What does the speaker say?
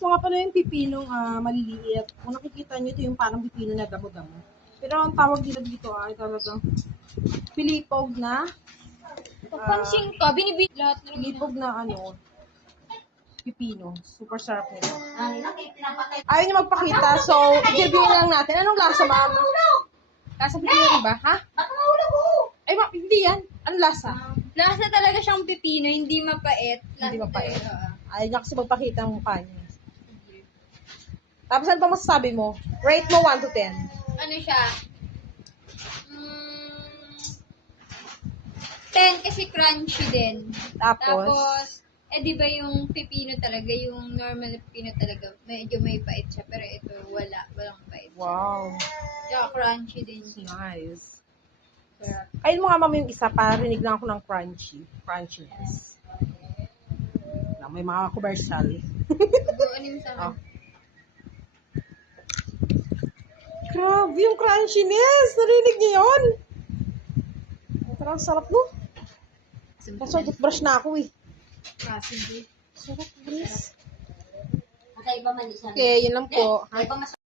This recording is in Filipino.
Ito nga pala yung pipinong maliliit. Kung nakikita nyo, ito yung parang pipino na damo-damo. Pero ang tawag nila dito ay talagang pilipog na. Pansin ka, binibig lahat na lang. Pilipog na pipino. Super sarap nito. Ayaw niyo magpakita, so i-review lang natin. Anong lasa, ma'am? Lasa pipino rin ba? Ha? Ay, ma'am, hindi yan. Anong lasa? Lasa talaga siyang pipino, hindi mapait. Hindi Lasa mapait. talaga. Ayaw niya kasi magpakita ang mukha niya. Tapos ano pa masasabi mo? Rate mo 1 to 10. Ano siya? 10 kasi crunchy din. Tapos, di ba yung pipino talaga, yung normal na pipino talaga, medyo may pait siya. Pero ito, walang pait. wow. Kaya crunchy din siya. Nice. Sarap. Ayun mo nga ma'am yung isa para rinig lang ako ng crunchiness. Na may mga commercial. Ano yung sa Oh. Grabe yung crunchiness! Narinig niyo yun? Parang sarap no? Kaso toothbrush na ako eh. Kasi Sarap guys. Magkaiba man isa. Okay, yun lang po. Magkaiba mas